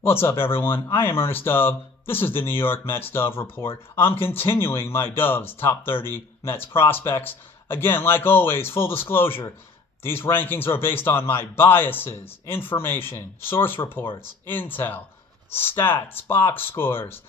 What's up, everyone? I am Ernest Dove. This is the New York Mets Dove Report. I'm continuing my Dove's top 30 Mets prospects. Again, like always, full disclosure, these rankings are based on my biases, information, source reports, intel, stats, box scores,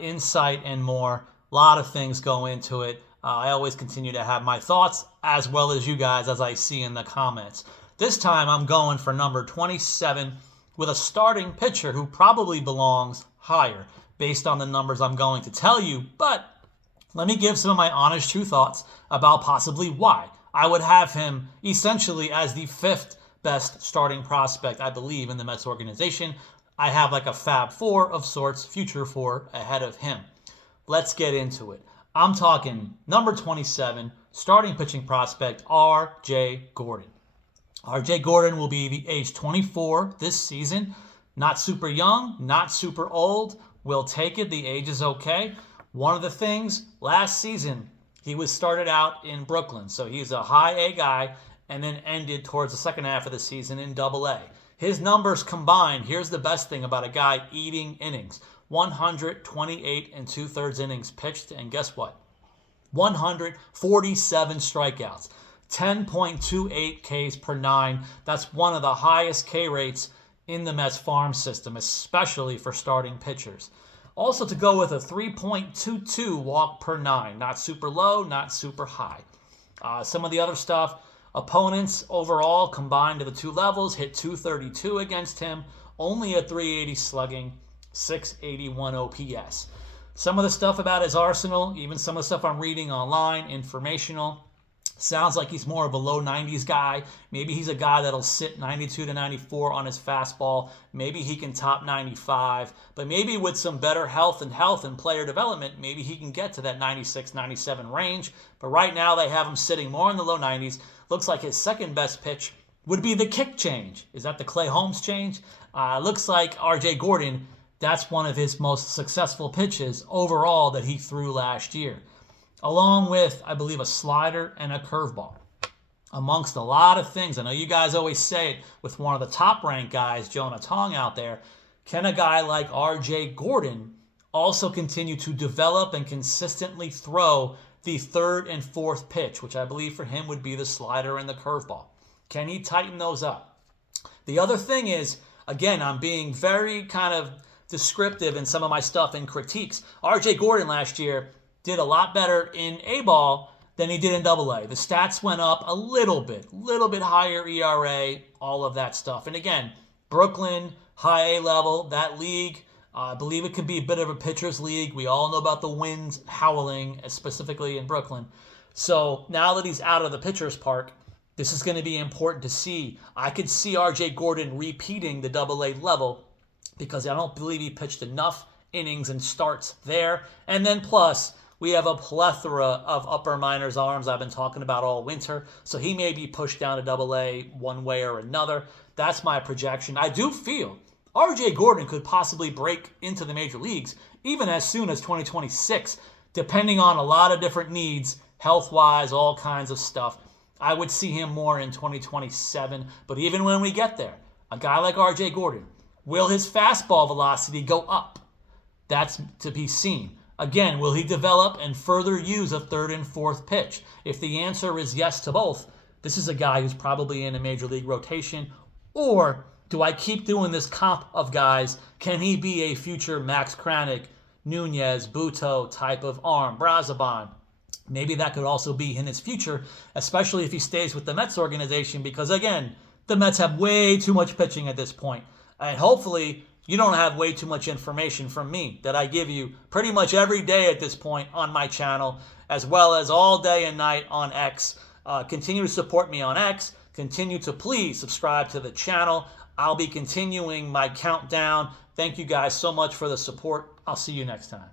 insight, and more. A lot of things go into it. I always continue to have my thoughts as well as you guys as I see in the comments. This time I'm going for number 27 with a starting pitcher who probably belongs higher based on the numbers I'm going to tell you. But let me give some of my honest, true thoughts about possibly why I would have him essentially as the fifth best starting prospect, I believe, in the Mets organization. I have like a Fab Four of sorts, future four ahead of him. Let's get into it. I'm talking number 27, starting pitching prospect, R.J. Gordon. R.J. Gordon will be the age 24 this season. Not super young, not super old. We'll take it. The age is okay. One of the things, last season, he was started out in Brooklyn. So he's a high A guy and then ended towards the second half of the season in Double A. His numbers combined, here's the best thing about a guy eating innings. 128 and 2/3 innings pitched, and guess what? 147 strikeouts. 10.28 Ks per 9. That's one of the highest K rates in the Mets farm system, especially for starting pitchers. Also to go with a 3.22 walk per 9. Not super low, not super high. Some of the other stuff, opponents overall combined to the two levels hit 232 against him, only a 380 slugging, 681 OPS. Some of the stuff about his arsenal, even some of the stuff I'm reading online, informational, sounds like he's more of a low 90s guy. Maybe he's a guy that'll sit 92 to 94 on his fastball. Maybe he can top 95. But maybe with some better health and player development, maybe he can get to that 96, 97 range. But right now they have him sitting more in the low 90s. Looks like his second best pitch would be the kick change. Is that the Clay Holmes change? Looks like R.J. Gordon, that's one of his most successful pitches overall that he threw last year, along with, I believe, a slider and a curveball. Amongst a lot of things, I know you guys always say it with one of the top-ranked guys, Jonah Tong, out there, can a guy like R.J. Gordon also continue to develop and consistently throw the third and fourth pitch, which I believe for him would be the slider and the curveball? Can he tighten those up? The other thing is, again, I'm being very kind of descriptive in some of my stuff and critiques. R.J. Gordon last year did a lot better in A-ball than he did in Double-A. The stats went up a little bit higher ERA, all of that stuff. And again, Brooklyn, high A level, that league, I believe it could be a bit of a pitcher's league. We all know about the winds howling, specifically in Brooklyn. So now that he's out of the pitcher's park, this is going to be important to see. I could see R.J. Gordon repeating the Double-A level because I don't believe he pitched enough innings and starts there. And then plus, we have a plethora of upper minors arms I've been talking about all winter. So he may be pushed down to Double-A one way or another. That's my projection. I do feel R.J. Gordon could possibly break into the major leagues even as soon as 2026, depending on a lot of different needs, health-wise, all kinds of stuff. I would see him more in 2027. But even when we get there, a guy like R.J. Gordon, will his fastball velocity go up? That's to be seen. Again, will he develop and further use a third and fourth pitch? If the answer is yes to both, this is a guy who's probably in a major league rotation. Or do I keep doing this comp of guys? Can he be a future Max Kranick, Nunez, Buto type of arm? Brazoban. Maybe that could also be in his future, especially if he stays with the Mets organization, because again, the Mets have way too much pitching at this point. And hopefully you don't have way too much information from me that I give you pretty much every day at this point on my channel, as well as all day and night on X. Continue to support me on X. Continue to please subscribe to the channel. I'll be continuing my countdown. Thank you guys so much for the support. I'll see you next time.